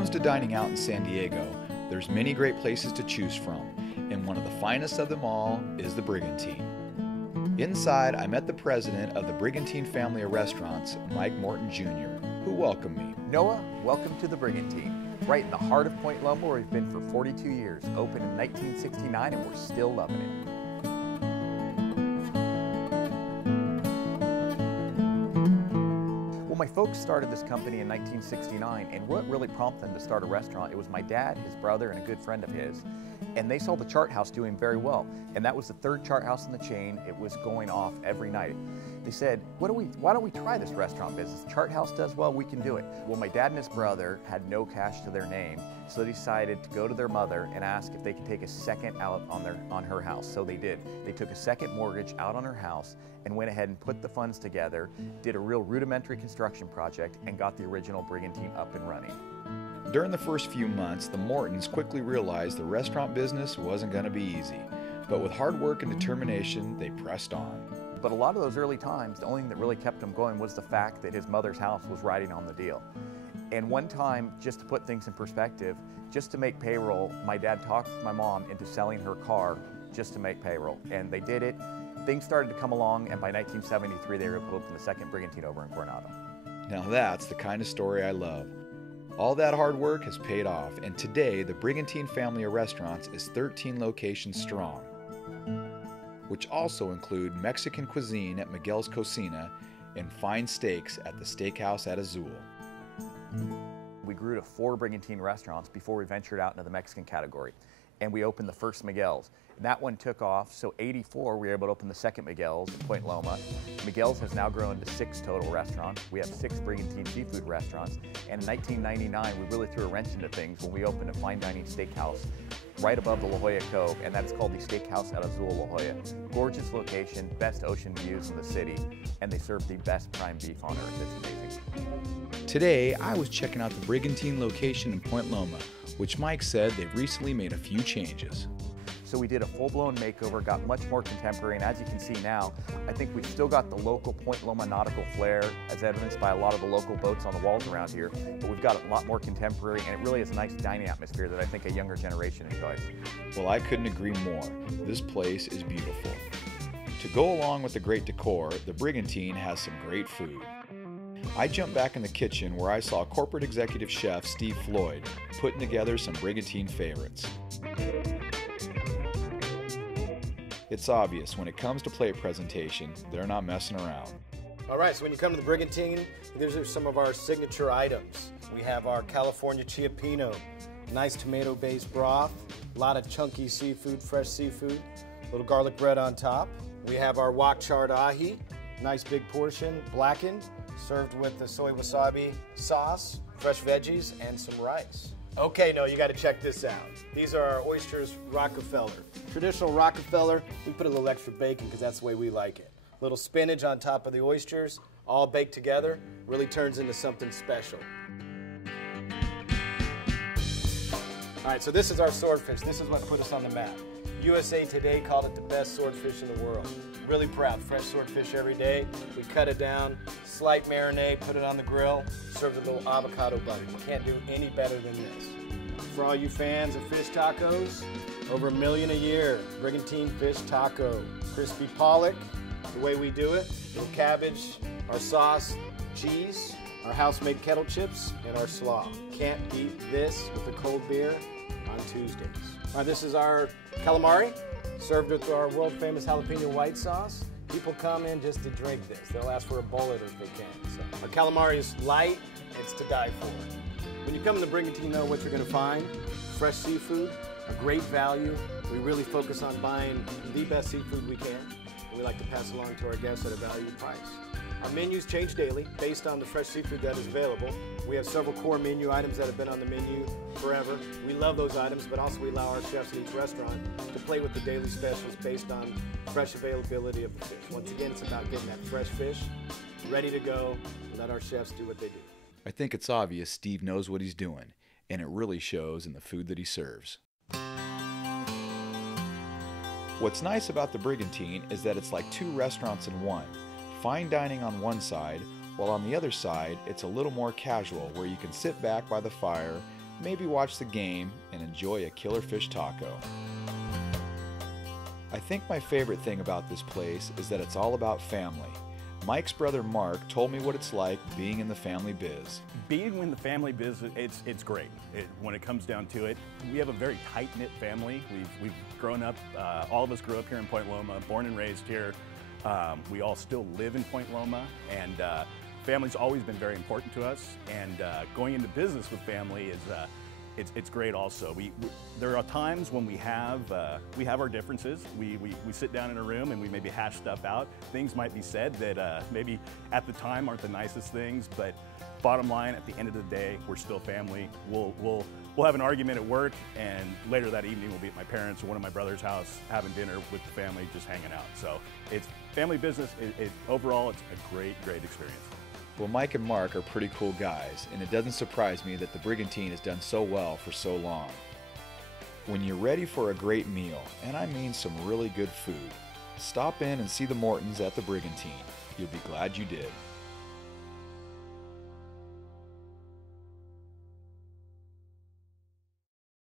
comes to dining out in San Diego, there's many great places to choose from, and one of the finest of them all is the Brigantine. Inside, I met the president of the Brigantine family of restaurants, Mike Morton Jr., who welcomed me. Noah, welcome to the Brigantine, right in the heart of Point Loma, where we've been for 42 years, opened in 1969, and we're still loving it. My folks started this company in 1969, and what really prompted them to start a restaurant, it was my dad, his brother, and a good friend of his. And they saw the Chart House doing very well. And that was the third Chart House in the chain. It was going off every night. They said, why don't we try this restaurant business? Chart House does well, we can do it. Well, my dad and his brother had no cash to their name, so they decided to go to their mother and ask if they could take a second out on her house. So they did. They took a second mortgage out on her house and went ahead and put the funds together, did a real rudimentary construction project, and got the original Brigantine up and running. During the first few months, the Mortons quickly realized the restaurant business wasn't going to be easy, but with hard work and determination, they pressed on. But a lot of those early times, the only thing that really kept him going was the fact that his mother's house was riding on the deal. And one time, just to put things in perspective, just to make payroll, my dad talked my mom into selling her car just to make payroll. And they did it. Things started to come along, and by 1973, they were able to open the second Brigantine over in Coronado. Now that's the kind of story I love. All that hard work has paid off, and today the Brigantine family of restaurants is 13 locations strong, which also include Mexican cuisine at Miguel's Cocina and fine steaks at the Steakhouse at Azul. We grew to 4 Brigantine restaurants before we ventured out into the Mexican category, and we opened the first Miguel's. And that one took off, so '84 we were able to open the second Miguel's in Point Loma. Miguel's has now grown to 6 total restaurants. We have 6 Brigantine seafood restaurants, and in 1999 we really threw a wrench into things when we opened a fine dining steakhouse right above the La Jolla Cove, and that is called the Steakhouse at Azul La Jolla. Gorgeous location, best ocean views in the city, and they serve the best prime beef on earth. It's amazing. Today, I was checking out the Brigantine location in Point Loma, which Mike said they've recently made a few changes. So we did a full-blown makeover, got much more contemporary, and as you can see now, I think we've still got the local Point Loma nautical flair, as evidenced by a lot of the local boats on the walls around here, but we've got a lot more contemporary, and it really is a nice dining atmosphere that I think a younger generation enjoys. Well, I couldn't agree more. This place is beautiful. To go along with the great decor, the Brigantine has some great food. I jumped back in the kitchen where I saw corporate executive chef Steve Floyd putting together some Brigantine favorites. It's obvious when it comes to plate presentation, they're not messing around. All right, so when you come to the Brigantine, these are some of our signature items. We have our California Chiapino, nice tomato-based broth, a lot of chunky seafood, fresh seafood, a little garlic bread on top. We have our wok charred ahi, nice big portion, blackened, served with the soy wasabi sauce, fresh veggies, and some rice. Okay, no, you got to check this out. These are our oysters Rockefeller. Traditional Rockefeller, we put a little extra bacon because that's the way we like it. A little spinach on top of the oysters, all baked together, really turns into something special. All right, so this is our swordfish. This is what put us on the map. USA Today called it the best swordfish in the world. Really proud, fresh swordfish every day. We cut it down, slight marinade, put it on the grill, served with a little avocado butter. You can't do any better than this. For all you fans of fish tacos, over 1 million a year, Brigantine Fish Taco. Crispy pollock, the way we do it, little cabbage, our sauce, cheese, our house-made kettle chips, and our slaw. Can't beat this with a cold beer on Tuesdays. All right, this is our calamari, served with our world-famous jalapeno white sauce. People come in just to drink this. They'll ask for a bowl of it if they can. So our calamari is light, it's to die for. When you come to the Brigantine, you know what you're gonna find. Fresh seafood, a great value. We really focus on buying the best seafood we can. And we like to pass along to our guests at a value price. Our menus change daily based on the fresh seafood that is available. We have several core menu items that have been on the menu forever. We love those items, but also we allow our chefs at each restaurant to play with the daily specials based on fresh availability of the fish. Once again, it's about getting that fresh fish ready to go and let our chefs do what they do. I think it's obvious Steve knows what he's doing, and it really shows in the food that he serves. What's nice about the Brigantine is that it's like 2 restaurants in one. Fine dining on one side, while on the other side, it's a little more casual where you can sit back by the fire, maybe watch the game, and enjoy a killer fish taco. I think my favorite thing about this place is that it's all about family. Mike's brother Mark told me what it's like being in the family biz. Being in the family biz, it's great. When it comes down to it, we have a very tight-knit family. We've grown up, all of us grew up here in Point Loma, born and raised here. We all still live in Point Loma, and family's always been very important to us. And going into business with family is it's great also. There are times when we have our differences. We sit down in a room and we maybe hash stuff out. Things might be said that maybe at the time aren't the nicest things, but bottom line, at the end of the day, we're still family. We'll have an argument at work, and later that evening we'll be at my parents' or one of my brother's house having dinner with the family, just hanging out. So it's family business. Overall, it's a great experience. Well, Mike and Mark are pretty cool guys, and it doesn't surprise me that the Brigantine has done so well for so long. When you're ready for a great meal, and I mean some really good food, stop in and see the Mortons at the Brigantine. You'll be glad you did.